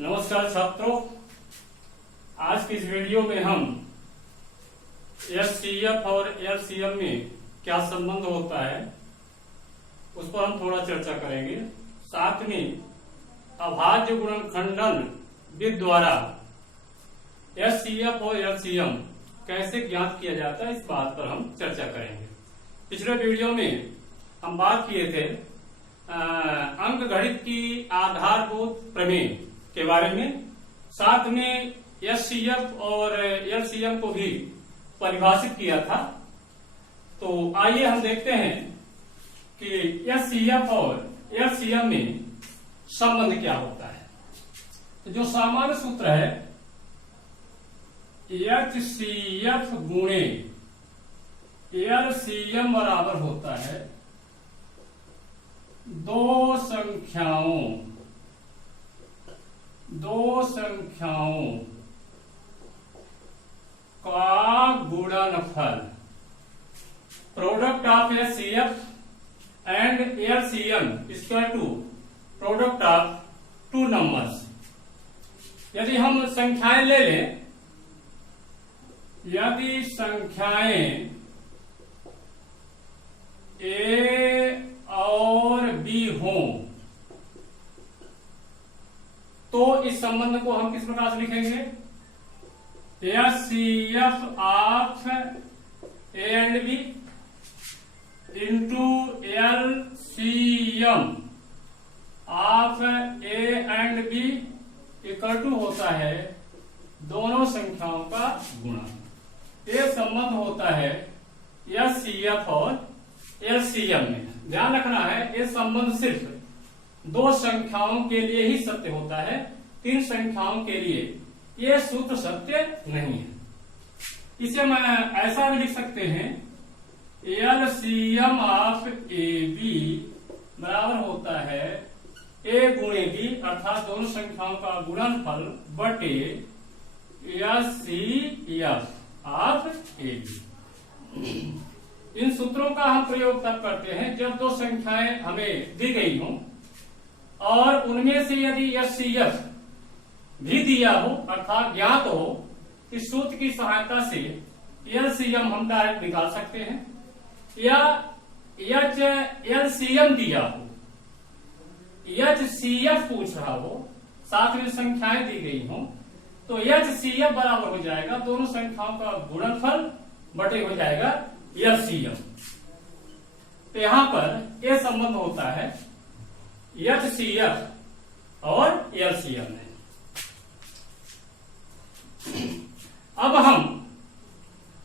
नमस्कार छात्रों, आज की इस वीडियो में हम एचसीएफ और एलसीएम में क्या संबंध होता है उस पर हम थोड़ा चर्चा करेंगे। साथ में अभाज्य गुणनखंडन विधि द्वारा एचसीएफ और एलसीएम कैसे ज्ञात किया जाता है इस बात पर हम चर्चा करेंगे। पिछले वीडियो में हम बात किए थे अंकगणित की आधारभूत प्रमेय के बारे में, साथ में एचसीएफ और एलसीएम को भी परिभाषित किया था। तो आइए हम देखते हैं कि एचसीएफ और एलसीएम में संबंध क्या होता है। तो जो सामान्य सूत्र है एचसीएफ गुणे एलसीएम बराबर होता है दो संख्याओं का गुणनफल, product of HCF and LCM equal to product of two numbers. यदि हम संख्याएं ले लें, यदि संख्याएं ए और बी हों तो इस संबंध को हम किस प्रकार से लिखेंगे? HCF of A and B into LCM of A and B equal to होता है दोनों संख्याओं का गुणा। ये संबंध होता है एचसीएफ और एलसीएम में। ध्यान रखना है, ये संबंध सिर्फ दो संख्याओं के लिए ही सत्य होता है, तीन संख्याओं के लिए ये सूत्र सत्य नहीं है। इसे मैं ऐसा भी लिख सकते हैं, एलसीएम ऑफ ए बी बराबर होता है ए गुणे बी, अर्थात दोनों संख्याओं का गुणनफल बटे एचसीएफ ऑफ ए बी। इन सूत्रों का हम प्रयोग तब करते हैं जब दो संख्याएं हमें दी गई हों और उनमें से यदि एचसीएफ भी दिया हो अर्थात ज्ञात हो, इस सूत्र की सहायता से एलसीएम हम डायरेक्ट निकाल सकते हैं, या एलसीएम दिया हो, एचसीएफ पूछ रहा हो, साथ में संख्याएं दी गई हो, तो एचसीएफ बराबर हो जाएगा दोनों संख्याओं का गुणनफल बटे हो जाएगा एलसीएम। तो यहां पर यह संबंध होता है एचसीएफ और एलसीएम में। अब हम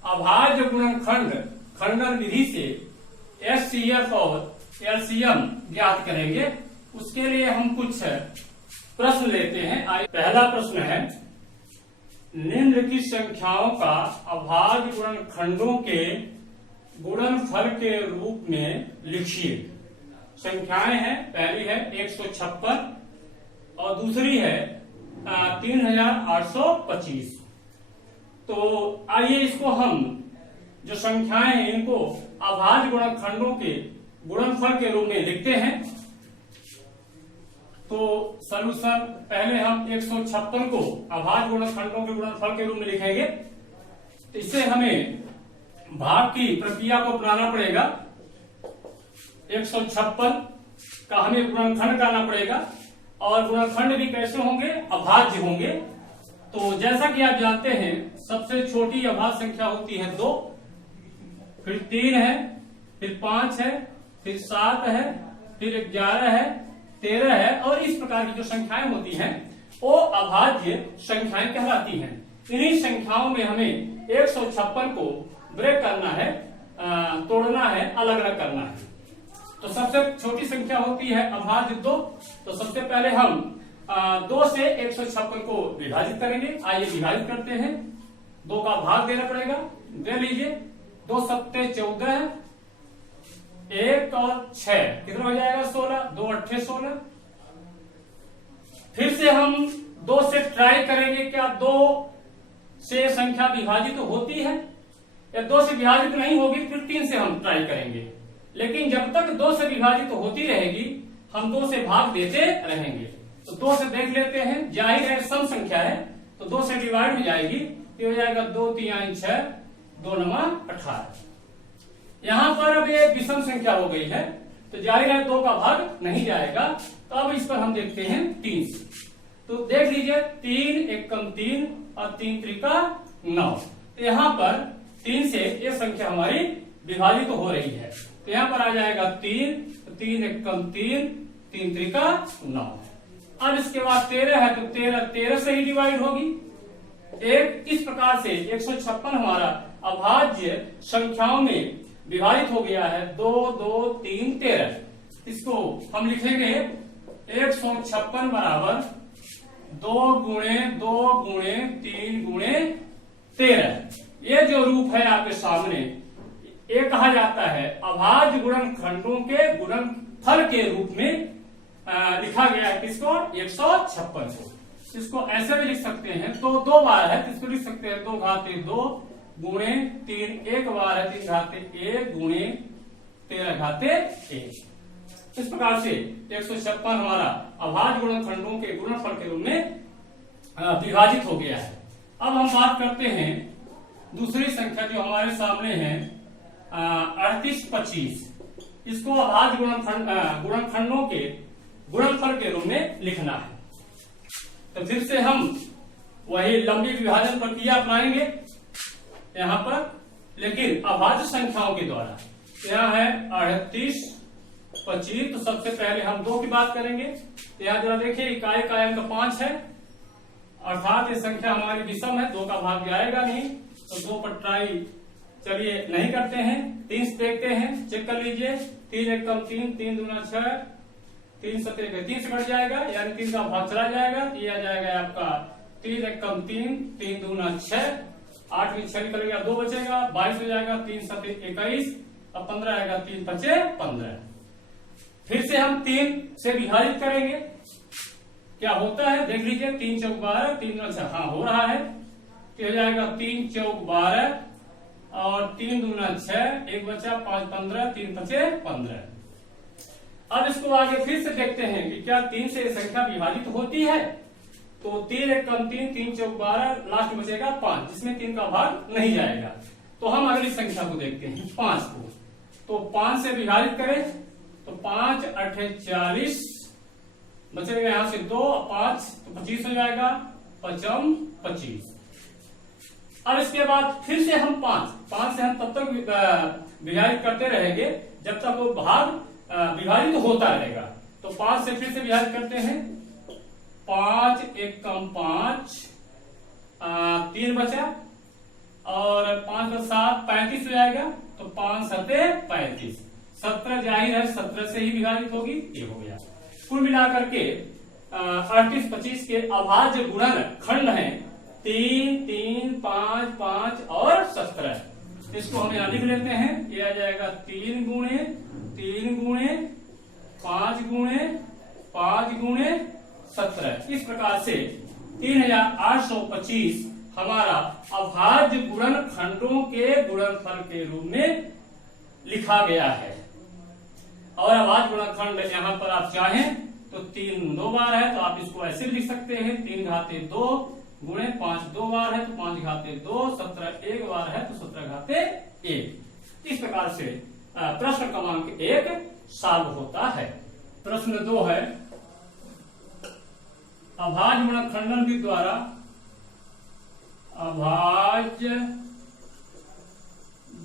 अभाज्य गुणनखंडन विधि से एचसीएफ और एलसीएम ज्ञात करेंगे। उसके लिए हम कुछ प्रश्न लेते हैं। पहला प्रश्न है, निम्नलिखित संख्याओं का अभाज्य गुणनखंडों के गुणनफल के रूप में लिखिए। संख्याएं हैं, पहली है 156 और दूसरी है 3825। तो आइए इसको हम जो संख्याएं हैं इनको अभाज्य गुणनखंडों के गुणनफल के रूप में लिखते हैं। तो सॉल्यूशन पहले हम 156 को अभाज्य गुणनखंडों के गुणनफल के रूप में लिखेंगे। तो इससे हमें भाग की प्रक्रिया को अपनाना पड़ेगा। 156 का हमें गुणनखंड करना पड़ेगा और गुणनखंड भी कैसे होंगे? अभाज्य होंगे। तो जैसा कि आप जानते हैं सबसे छोटी अभाज्य संख्या होती है 2, फिर 3 है, फिर 5 है, फिर 7 है, फिर 11 है, 13 है और इस प्रकार की जो संख्याएं होती हैं वो अभाज्य संख्याएं कहलाती हैं। इन्हीं संख्याओं में हमें 156 को ब्रेक करना है, तोड़ना है, अलग अलग करना है। तो सबसे छोटी संख्या होती है अभाज्य 2। तो सबसे पहले हम 2 से 156 को विभाजित करेंगे। आइए विभाजित करते हैं। 2 का भाग देना पड़ेगा, दे लीजिए। 2 सत्ते 14, 1 और 6 कितना हो जाएगा? 16। 2 अट्ठे 16। फिर से हम 2 से ट्राई करेंगे, क्या 2 से संख्या विभाजित होती है? या 2 से विभाजित नहीं होगी फिर 3 से हम ट्राई करेंगे। लेकिन जब तक 2 से विभाजित होती रहेगी हम 2 से भाग देते रहेंगे। तो 2 से देख लेते हैं, जाहिर है सम संख्या है तो 2 से डिवाइड हो जाएगी, तो हो जाएगा 2 3 6, 2 9 18। यहां पर अब ये विषम संख्या हो गई है तो जाहिर है 2 का भाग नहीं जाएगा। तो अब इस पर हम देखते हैं 3 से, तो देख लीजिए 3 एकम 3 और 3 त्रिका 9। तो यहाँ पर 3 से ये संख्या हमारी विभाजित हो रही है, तो यहाँ पर आ जाएगा 3, 3 एकम 3, 3 त्रिका 9। अब इसके बाद 13 है तो 13 से ही डिवाइड होगी। एक इस प्रकार से 156 हमारा अभाज्य संख्याओं में विभाजित हो गया है। 2 2 3 13। इसको हम लिखेंगे 156 बराबर 2 गुणे 2 गुणे 3 गुणे 13। ये जो रूप है आपके सामने, ये कहा जाता है अभाज्य गुणनखंडों के गुणनफल के रूप में लिखा गया है। किसको? 156 को। इसको ऐसे भी लिख सकते हैं, तो 2 बार है तो इसको लिख सकते हैं 2 घाते 2 गुणे 3, 1 बार है 3 घाते 1 गुणे 13 घाते 1। इस प्रकार से 156 हमारा अभाज्य गुणनखंडों के गुणनफल के रूप में विभाजित हो गया है। अब हम बात करते हैं दूसरी संख्या जो हमारे सामने है 38 25। इसको अभाज्य गुणनखंडों के गुणनफल के रूप में लिखना है। तो फिर से हम वही लंबी विभाजन प्रक्रिया अपनाएंगे यहाँ पर, लेकिन अभाज्य संख्याओं के द्वारा। यहाँ है 38 25, तो सबसे पहले हम 2 की बात करेंगे। यहाँ जरा देखिए इकाई का अंक 5 है, अर्थात ये संख्या हमारी विषम है, 2 का भाग जाएगा नहीं, तो 2 पर ट्राई चलिए नहीं करते हैं। 3 से देखते हैं, चेक कर लीजिए। 3 एकम 3, 3 दूना 6, 3 सतह 3 से कट जाएगा, यानी 3 का भाग चला जाएगा। ये आ जाएगा आपका 3 एकम 3, 3 दूना 6, 8 में 6 निकलेगा, 2 बचेगा, 22 हो जाएगा। 3 सतह 21 और 15 आएगा, 3 पचे 15। फिर से हम 3 से विभाजित करेंगे, क्या होता है देख लीजिए। 3 चौक 12, 3 दूना 6, हाँ हो रहा है, तो हो जाएगा 3 चौक 12 और 3 दूना 6, 1 बचा, 5 15, 3 पचे 15। अब इसको आगे फिर से देखते हैं कि क्या 3 से संख्या विभाजित होती है। तो 3 एकम 3, 3 चौक 12, लास्ट में बचेगा 5, जिसमें 3 का भाग नहीं जाएगा। तो हम अगली संख्या को देखते हैं 5 को। तो 5 से विभाजित करें तो 5 8 40, बचेगा यहां से 2 5 तो 25 हो जाएगा, 5 25। अब इसके बाद फिर से हम 5 से हम तब तक विभाजित करते रहेंगे जब तक वो भाग विभाजित होता रहेगा। तो 5 से फिर से विभाजित करते हैं। 5 एकम 5, 3 बचा और 5 का 7 35 हो जाएगा, तो 5 सते 35। 17 जाहिर है 17 से ही विभाजित होगी, ये हो गया। कुल मिलाकर के 38 25 के अभाज्य गुणनखंड हैं 3 3 5 5 और 17। इसको हम यहां लिख लेते हैं। ये आ जाएगा 3 गुणे 3 गुणे 5 गुणे 5 गुणे 17। इस प्रकार से 3825 हमारा अभाज्य गुणनखंडों के गुणनफल के रूप में लिखा गया है। और अभाज्य गुणनखंड यहाँ पर आप चाहें तो 3 2 बार है, तो आप इसको ऐसे भी लिख सकते हैं। 3 घाते 2 गुणे 5 2 बार है तो 5 घाते 2, 17 1 बार है तो 17 घाते 1। इस प्रकार से प्रश्न क्रमांक 1 सॉल्व होता है। प्रश्न 2 है अभाज्य गुणनखंडन के द्वारा अभाज्य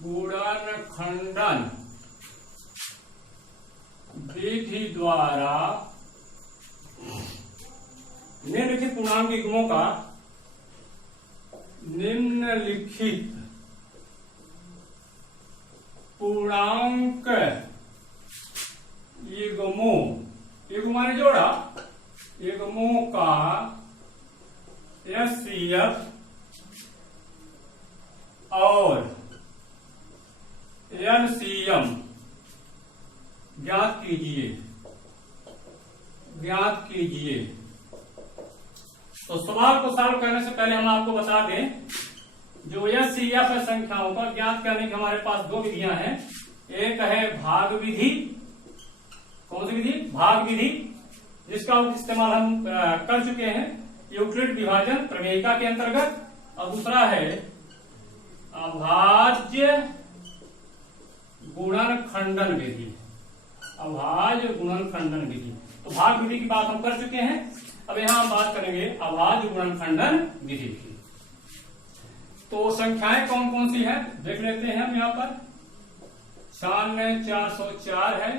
गुणनखंडन विधि द्वारा निम्नलिखित पूर्णांक युग्मों का निम्नलिखित पूर्णांक युग्मों, युग्म माने जोड़ा, युग्मों का एचसीएफ और एलसीएम ज्ञात कीजिए। तो सवाल को सॉल्व करने से पहले हम आपको बता दें, जो एचसीएफ संख्याओं का ज्ञात करने की हमारे पास 2 विधियां हैं। एक है भाग विधि। कौन सी विधि? भाग विधि। जिसका इस्तेमाल हम कर चुके हैं यूक्लिड विभाजन प्रमेयिका के अंतर्गत। और दूसरा है अभाज्य गुणनखंडन विधि। अभाज्य गुणनखंडन विधि, तो भाग विधि की बात हम कर चुके हैं। अब यहां हम बात करेंगे अभाज्य गुणनखंडन विधि की। तो संख्याएं कौन कौन सी है देख लेते हैं हम। यहाँ पर 96,404 है,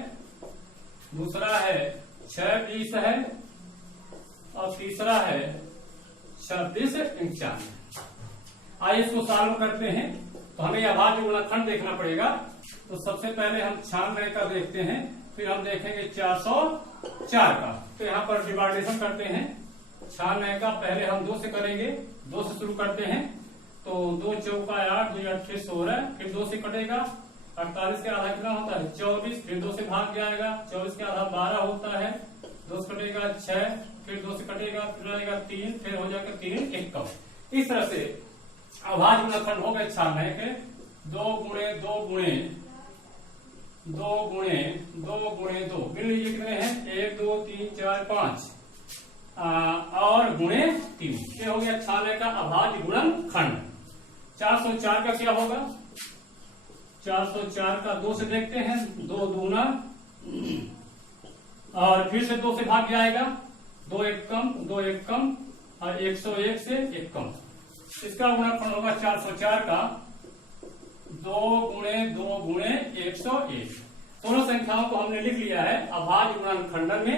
दूसरा है 620 है, और तीसरा है 2695। आइए इसको सॉल्व करते हैं। तो हमें अभाज्य गुणनखंड देखना पड़ेगा। तो सबसे पहले हम 96 का देखते हैं, फिर हम देखेंगे 404 का। तो यहाँ पर डिवाइडेशन करते हैं। 96 का पहले हम 2 से करेंगे, 2 से शुरू करते हैं। तो 2 चौका 8, 2 8 16, फिर 2 से कटेगा। 48 के आधा कितना होता है 24, फिर 2 से भाग जाएगा। 24 के आधा 12 होता है, 2 से कटेगा 6, फिर 2 से कटेगा, फिर आएगा 3, फिर हो जाएगा 3 51। इस तरह से अभाज्य गुणनखंड हो गए 96 के। 2 गुणे 2 गुणे 2 गुणे 2 गुणे 2, गिन लीजिए कितने हैं 1 2 3 4 5 और गुणे 3। ये हो गया 96 का अभाज्य गुणनखंड। 404 का क्या होगा? 404 का 2 से देखते हैं, 2 दूना और फिर से 2 से भाग जाएगा। 2 एक कम, 2 एक कम और 101 से 1 कम। इसका गुणनखंड होगा 404 का 2 गुणे 2 गुणे 101। दोनों संख्याओं को हमने लिख लिया है अभाज्य गुणनखंडन में।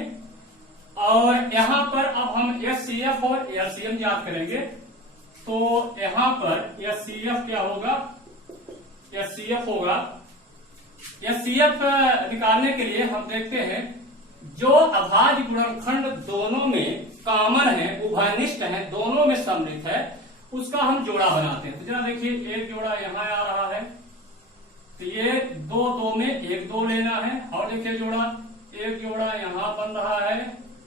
और यहाँ पर अब हम एचसीएफ और एलसीएम याद करेंगे। तो यहाँ पर एचसीएफ क्या होगा? एचसीएफ होगा, एचसीएफ निकालने के लिए हम देखते हैं जो अभाज्य गुणनखंड दोनों में कॉमन है, उभयनिष्ठ है, दोनों में सम्मिलित है, उसका हम जोड़ा बनाते हैं। तो जरा देखिए, एक जोड़ा यहाँ आ रहा है, तो ये 2 2 में 1 2 लेना है। और देखिए जोड़ा, एक जोड़ा यहाँ बन रहा है,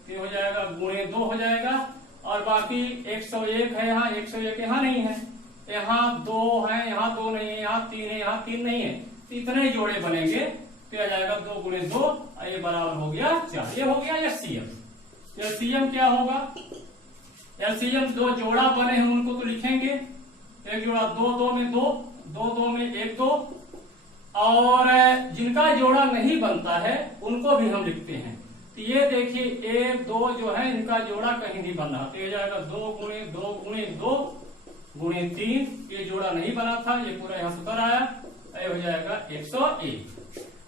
ये हो जाएगा गुणे 2 हो जाएगा। और बाकी 101 है, यहाँ 101 यहाँ नहीं है, यहाँ 2 है, यहाँ 2 नहीं है, यहाँ 3 है, यहाँ 3 नहीं है। तो इतने जोड़े बनेंगे, तो आ जाएगा 2 गुणे 2, ये बराबर हो गया 4। ये हो गया एचसीएम। एलसीएम क्या होगा? एलसीएम 2 जोड़ा बने हैं उनको तो लिखेंगे। एक जोड़ा 2 2 में 2, 2 2 में 1 2, और जिनका जोड़ा नहीं बनता है उनको भी हम लिखते हैं। तो ये देखिए 1 2 जो है इनका जोड़ा कहीं नहीं बन रहा, तो ये जाएगा 2 गुणे 2 गुणे 2 गुणे 3। ये जोड़ा नहीं बना था, ये पूरा यहाँ सुधर आया, ये हो जाएगा 101।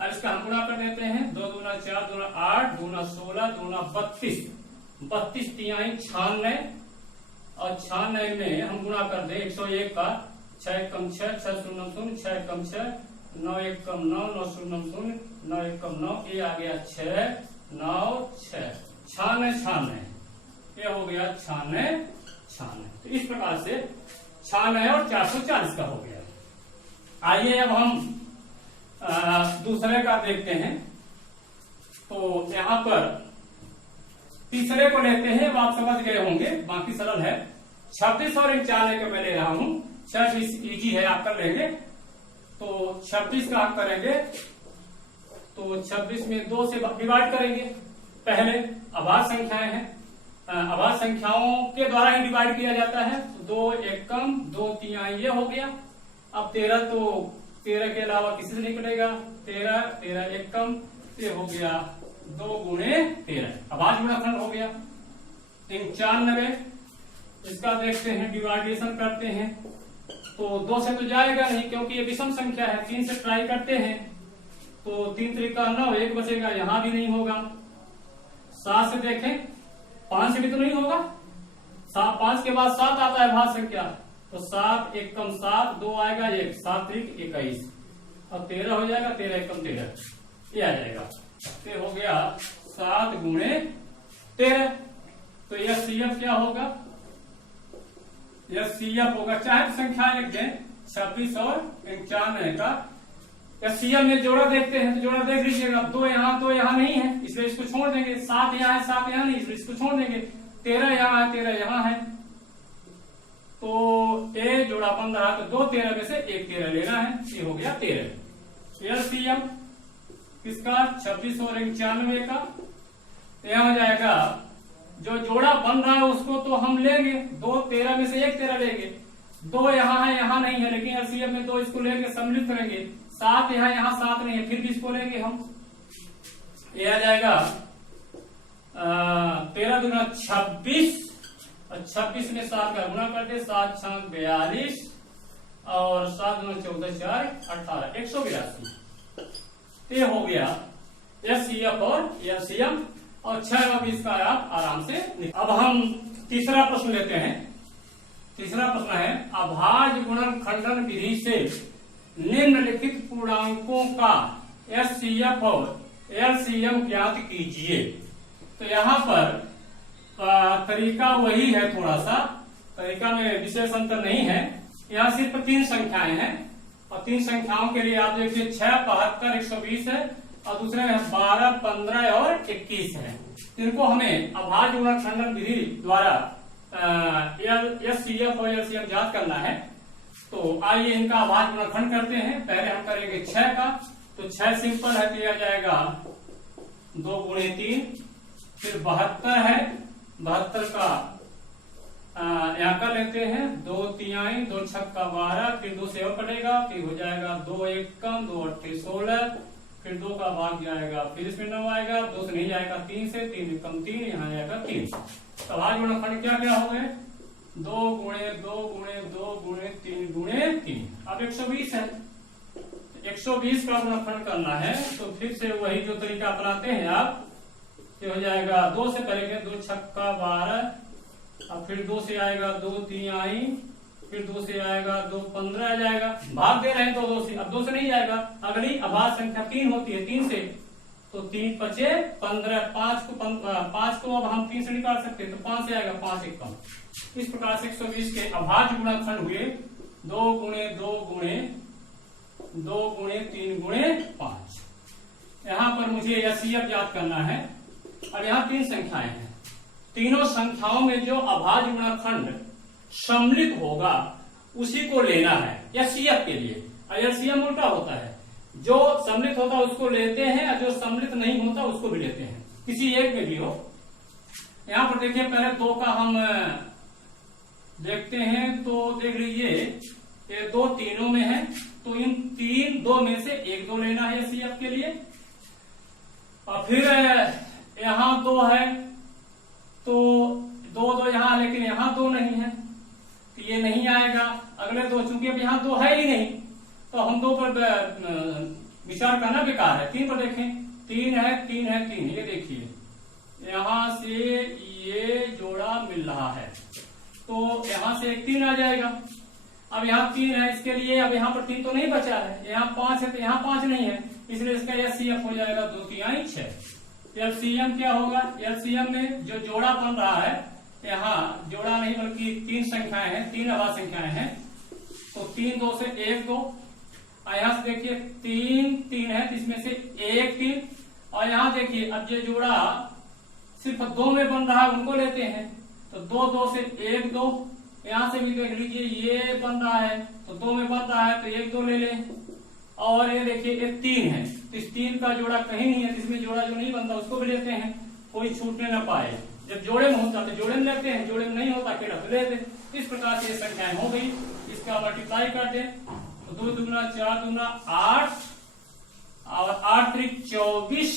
अब इसका हम गुणा कर देते हैं। 2 दूना 4 दूना 8 दूना 16 दूना 32, 32 तिहाई 96, और 96 में हम गुणा कर दे 101 का। 6 कम 6 6 शून्य 0 6 कम 6 9 1 कम 9 9 शून्य 0 9 1 कम 9, ये आ गया 6 9 6 96। ये हो गया 96। तो इस प्रकार से 96 और 440 का हो गया। आइए अब हम दूसरे का देखते हैं। तो यहाँ पर तीसरे को लेते हैं, आप समझ गए होंगे, बाकी सरल है। 26 और 91 का मैं ले रहा हूं। 26 इजी है, आप कर लेंगे। तो 26 का आप करेंगे, तो 26 में 2 से डिवाइड करेंगे। पहले अभाज्य संख्याएं हैं, अभाज्य संख्याओं के द्वारा ही डिवाइड किया जाता है। 2 1 कम 2 3 ये हो गया। अब 13, तो 13 के अलावा किसी से नहीं कटेगा। 13 13 1 कम, ये हो गया 2 गुणे 13, अभाज्य गुणनखंड हो गया। 95, इसका देखते हैं, डिवाइडेशन करते हैं। तो 2 से तो जाएगा नहीं क्योंकि ये विषम संख्या है। 3 से ट्राई करते हैं, तो 3 त्रिका 9, 1 बचेगा, यहां भी नहीं होगा। 7 से देखें, 5 से भी तो नहीं होगा। 5 के बाद 7 आता है भाज्य संख्या, तो 7 1 कम 7, 2 आएगा 1, 7 3 21, और 13 हो जाएगा, 13 1 कम 13, ये आ जाएगा। तो हो गया 7 गुणे 13। तो यह सीएफ क्या होगा? यह सीएफ होगा, चाहे संख्या लिख दें 26 और 95 का। या सीएफ में जोड़ा देखते हैं, तो जोड़ा देख लीजिएगा। 2 यहाँ नहीं है, इसलिए इसको छोड़ देंगे। 7 यहाँ है, 7 यहाँ नहीं, इसलिए इसको छोड़ देंगे। 13 यहाँ है, 13 यहाँ है, तो ए जोड़ा बन रहा, तो 2 13 में से 1 13 लेना है। ये हो गया 13। एलसीएम किसका? 26 और 91 का। तो यह हो जाएगा जो जोड़ा बन रहा है उसको तो हम लेंगे, 2 13 में से 1 13 लेंगे, 2 यहाँ है यहाँ नहीं है, लेकिन एलसीएम में 2 इसको लेंगे सम्मिलित करेंगे, 7 यहाँ 7 नहीं है, फिर भी इसको लेंगे हम। यह आ जाएगा 13 दूना 26 और 26 में 7 का गुणा कर दे, 7 6 42 और 7 दूना 14 4 18 182। ये हो गया एचसीएफ और एलसीएम और 6 और 20 का आप आराम से। अब हम तीसरा प्रश्न लेते हैं। तीसरा प्रश्न है अभाज्य गुणनखंडन विधि से निम्नलिखित पूर्णांकों का एचसीएफ और एलसीएम ज्ञात कीजिए। तो यहाँ पर तरीका वही है, थोड़ा सा तरीका में विशेष अंतर नहीं है। यहाँ सिर्फ 3 संख्याएं हैं और 3 संख्याओं के लिए आप देखिए 6 72 120 है और दूसरे में 12 15 और 21 है। इनको हमें अभाज्य गुणनखंडन विधि द्वारा एचसीएफ और एलसीएम ज्ञात करना है। तो आइए इनका अभाज्य गुणनखंड करते हैं। पहले हम करेंगे 6 का, तो 6 सिंपल है तो यह जाएगा 2 गुणे 3, फिर 72 है, 72 का यहाँ कर लेते हैं 2 तिहाई 2 छक्का 12, फिर 2 से और कटेगा, फिर हो जाएगा 2 1 कम 2 8 16, फिर 2 का भाग जाएगा, फिर इसमें 9 आएगा, 2 से नहीं जाएगा 3 से, 3 कम 3 यहाँ आएगा 3। तो अभाज्य गुणनखंड क्या क्या हो गए 2 गुणे 2 गुणे 2 गुणे 3 गुणे 3। अब 120 है, 120 का गुणनखंड करना है तो फिर से वही जो तरीका अपनाते हैं आप। ये हो जाएगा 2 से करेंगे 2 छक्का 12, अब फिर 2 से आएगा 2 तिहाई, फिर 2 से आएगा 2 15 आ जाएगा, भाग दे रहे हैं तो 2 से, अब 2 से नहीं जाएगा। अगली अभाज्य संख्या 3 होती है, 3 से तो 3 5 15, 5 को अब हम 3 से निकाल सकते हैं तो 5 से आएगा 5 1 कम। इस प्रकार से 120 के अभाज्य गुणनखंड हुए 2 गुणे 2 गुणे 2 गुणे 3 गुणे 5। यहाँ पर मुझे एचसीएफ ज्ञात करना है। अब यहाँ 3 संख्याएं हैं, तीनों संख्याओं में जो अभाज्य गुणनखंड सम्मिलित होगा उसी को लेना है एचसीएफ के लिए। एलसीएम उल्टा होता है, जो सम्मिलित होता है उसको लेते हैं और जो सम्मिलित नहीं होता उसको भी लेते हैं, किसी एक में भी हो। यहाँ पर देखिए पहले 2 का हम देखते हैं तो देख लीजिए ये 2 तीनों में है, तो इन 3 2 में से 1 2 लेना है एचसीएफ के लिए। और फिर यहाँ 2 है तो 2 2 यहाँ, लेकिन यहाँ 2 नहीं है तो ये नहीं आएगा। अगले 2 चूंकि अब यहाँ 2 है ही नहीं तो हम 2 पर विचार करना बेकार है। 3 पर देखें, 3 है 3 है 3, ये देखिए यहाँ से ये जोड़ा मिल रहा है तो यहाँ से 3 आ जाएगा। अब यहाँ 3 है इसके लिए, अब यहाँ पर 3 तो नहीं बचा है, यहाँ 5 है तो यहाँ 5 नहीं है, इसलिए इसका एचसीएफ हो जाएगा 2 तिहाई 6। एलसीएम क्या होगा, एलसीएम में जो जोड़ा बन रहा है, यहाँ जोड़ा नहीं बल्कि 3 संख्याएं हैं, 3 अभाज्य संख्याएं हैं, तो 3 2 से 1 2, यहाँ से देखिए 3 3 है इसमें से 1 3, और यहाँ देखिए अब ये जोड़ा सिर्फ 2 में बन रहा है उनको लेते हैं तो 2 2 से 1 2, यहाँ से भी देख लीजिए ये बन रहा है तो 2 में बन रहा है तो 1 2 ले लें। और ये देखिए ये 3 है तो इस 3 का जोड़ा कहीं नहीं है, इसमें जोड़ा जो नहीं बनता उसको भी लेते हैं, कोई छूटने ना पाए। जब जोड़े में होता तो जोड़े में लेते हैं, जोड़े में नहीं होता अकेला तो लेते। इस प्रकार से ये संख्याएं हो गई, इसका मल्टीप्लाई कर दे तो 2 दूना 4 दूना 8 और 8 3 24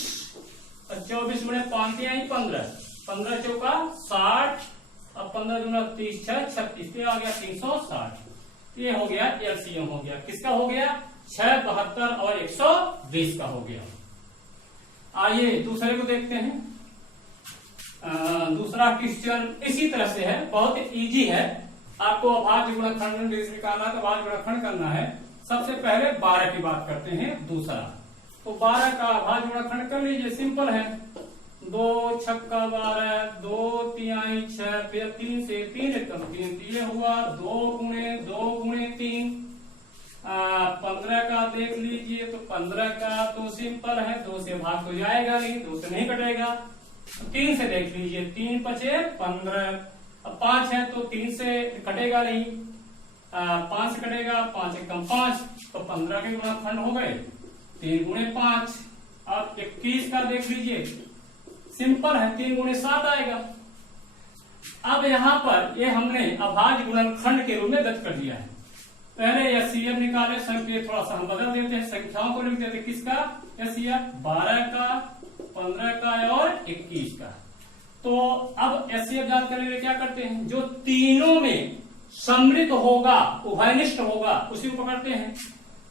और 24 गुणे 5 तिहाई 15, 15 चौका 60 और 15 दूना 30 6 36, ये आ गया 360। ये हो गया एलसीएम हो गया, किसका हो गया 6 72 और 120 का हो गया। आइए दूसरे को देखते हैं। दूसरा क्वेश्चन इसी तरह से है, बहुत इजी है। आपको अभाज्य गुणनखंड निकालना है तो अभाज्य गुणनखंड करना है। सबसे पहले 12 की बात करते हैं। दूसरा तो 12 का अभाज्य गुणनखंड कर लीजिए, सिंपल है। 2 छक्का 12, 2 तिहाई 6, फिर 3 से 3 कम 3, ये हुआ 2 गुणे 3। 15 का देख लीजिए तो 15 का तो सिंपल है, 2 से भाग तो जाएगा नहीं, 2 से नहीं कटेगा। 3 से देख लीजिए, 3 5 15, अब 5 है तो 3 से कटेगा नहीं, 5 से कटेगा, 5 1 कम 5, तो 15 के गुणनखंड हो गए 3 गुणे 5। अब 21 का देख लीजिए, सिंपल है, 3 गुणे 7 आएगा। अब यहाँ पर ये हमने अभाज्य गुणनखंड के रूप में व्यक्त कर दिया है। पहले एचसीएफ निकाले, संकेत थोड़ा सा हम बदल देते हैं, संख्याओं को लिख देते हैं। किसका एचसीएफ? 12 का, 15 का और 21 का। तो अब एचसीएफ ज्ञात करने में क्या करते हैं? जो तीनों में सम्मिलित होगा, उभयनिष्ठ होगा, उसी को पकड़ते हैं।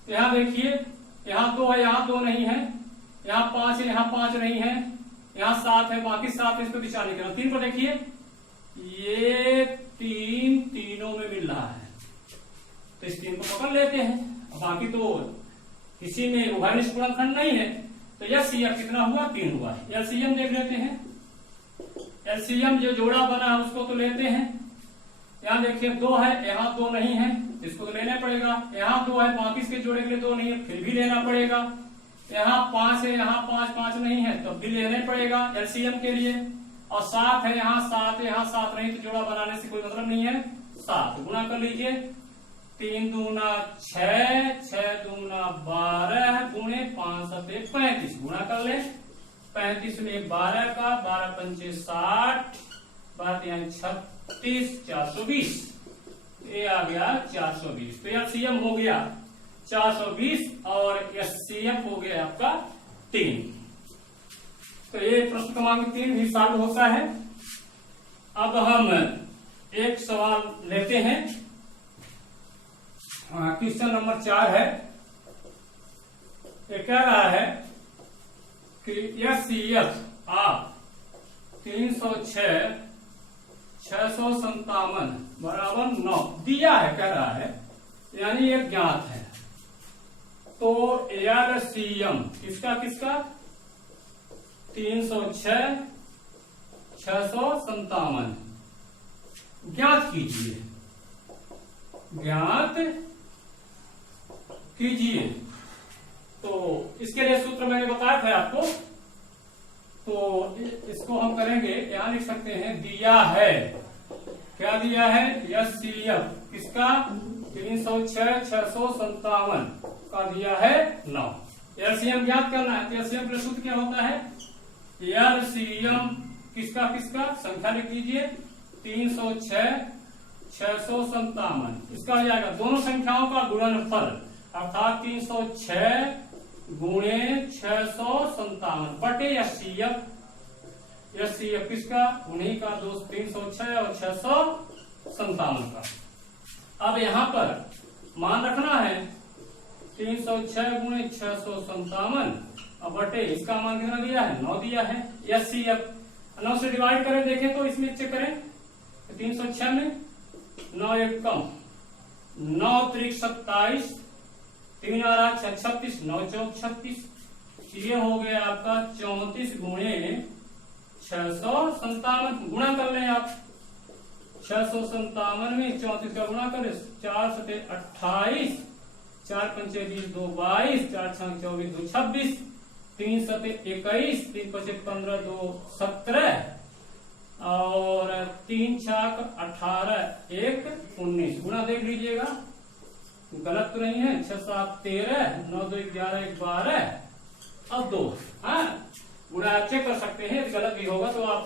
तो यहाँ देखिए, यहाँ 2 है, यहाँ 2 नहीं है, यहाँ 5 है, यहाँ 5 नहीं है, यहाँ 7 है, बाकी 7 है, इसको विचार नहीं करना। 3 को देखिए, ये 3 तीनों में मिल रहा है, तो इस 3 को पकड़ लेते हैं। बाकी तो किसी में उभयनिष्ठ गुणनखंड नहीं है, तो एचसीएफ कितना हुआ? 3 हुआ। एलसीएम देख लेते हैं। एलसीएम जो जोड़ा बना है उसको तो लेते हैं। यहाँ देखिए 2 है, यहाँ 2 नहीं है, इसको तो लेना पड़ेगा। यहाँ 2 है, बाकी इसके जोड़े के लिए 2 नहीं है, फिर भी लेना पड़ेगा। यहाँ 5 है, यहाँ 5 नहीं है, तब भी लेना पड़ेगा एलसीएम के लिए। और 7 है, यहाँ 7 है, यहाँ 7 नहीं, तो जोड़ा बनाने से कोई मतलब नहीं है। 7 गुणा कर लीजिए, 3 दूना 6, 6 दूना 12 गुणे 5 सते 35 गुणा कर ले। 35 में 12 का, 12 पंचे 60, 12 36, 420, ये आ गया 420। तो एलसीएम हो गया 420 और एचसीएफ हो गया आपका 3। तो ये प्रश्न क्रमांक 3 भी सॉल्व होता है। अब हम एक सवाल लेते हैं। क्वेश्चन नंबर 4 है। ये कह रहा है कि एचसीएफ आप 306 657 बराबर 9 दिया है, कह रहा है, यानी ये ज्ञात है। तो एलसीएम किसका किसका? 306 657 ज्ञात कीजिए, ज्ञात कीजिए। तो इसके लिए सूत्र मैंने बताया था आपको, तो इसको हम करेंगे। यहां लिख सकते हैं दिया है, क्या दिया है? एचसीएफ किसका? 306 657 का दिया है 9। एलसीएम ज्ञात करना है, तो एलसीएम का सूत्र क्या होता है? एलसीएम किसका किसका? संख्या लिख दीजिए, 306 657। इसका आ जाएगा दोनों संख्याओं का गुणनफल, अर्थात 306 गुणे 657 बटे एचसीएफ। एचसीएफ किसका? उन्हीं का, 306 और 657 का। अब यहाँ पर मान रखना है 306 गुणे 657 और बटे इसका मान कितना दिया है? 9 दिया है। एचसीएफ 9 से डिवाइड करें, देखें तो इसमें चेक करें, 306 में 9 एक कम, 9 त्रिक 27, 3 आ रहा 36, 9 चौक 36, ये हो गया आपका 34 गुणे 657। गुणा कर लें आप, 657 में 34 का गुणा करें, 4 सते 28, 4 पंचे 20, 2 22, 4 छः 24, 2 26, 3 सते 21, 3 पंचे 15, 2 17 और 3 छाक 18, 1 19। गुणा देख लीजिएगा, गलत तो नहीं है। 6 7 13, 9 2 11 12 और 2। हाँ, गुणा आप चेक कर सकते हैं, गलत भी होगा तो आप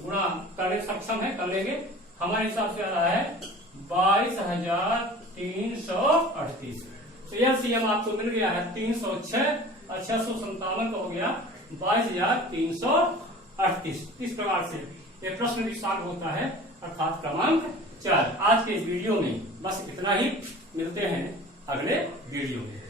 गुणा करने सक्षम है, कर लेंगे। हमारे हिसाब से आ रहा है 22,338। तो एलसीएम आपको मिल गया है 306 और 657 का हो गया 22,338। इस प्रकार से ये प्रश्न भी सॉल्व होता है, अर्थात क्रमांक 4। आज के इस वीडियो में बस इतना ही, मिलते हैं अगले वीडियो में।